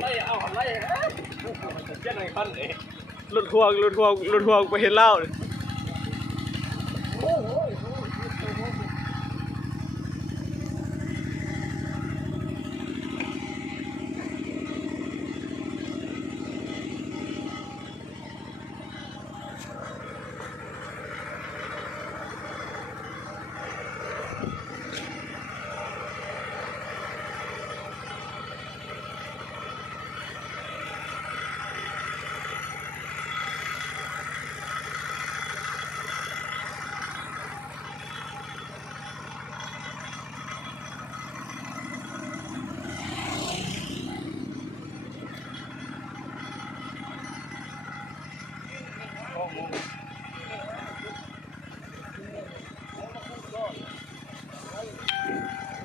ไล่เอาไล่เจ็ดหน่อยพันเลย รถทวงไปเห็นเหล้าเลย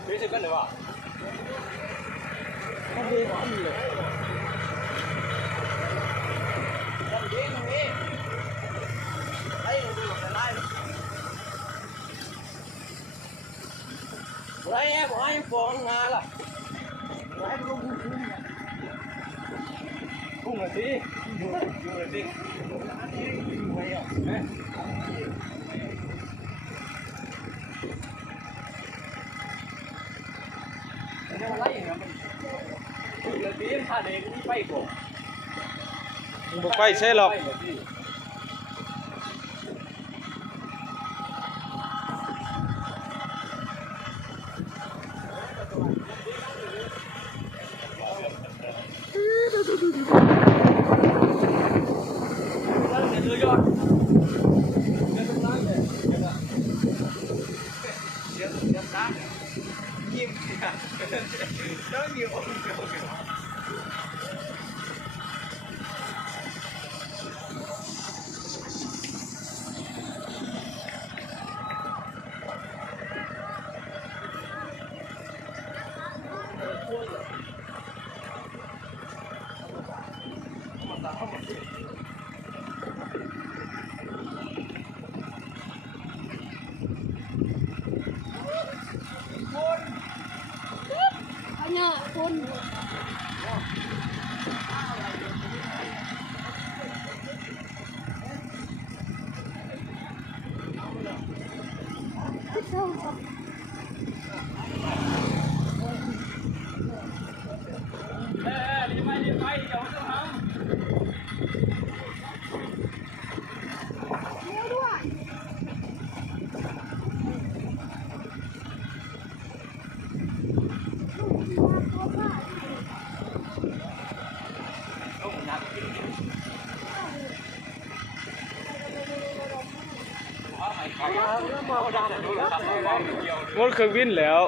ไม่ใช่กันเลยวะมันดีกว่าอีกเลยมันดีตรงนี้ไล่ดูแต่ไล่ไล่แอบไล่ฟองงาล่ะไล่ลูกพุ่งเลยสิยุ่งเลยสิไม่เอาเนี่ยมันไล่อย่างเงี้ยมันถึงเลยสิถ้าเด็กนี่ไปก่อน มึงบอกไปใช่หรอกงดเครื่องบินแล้ว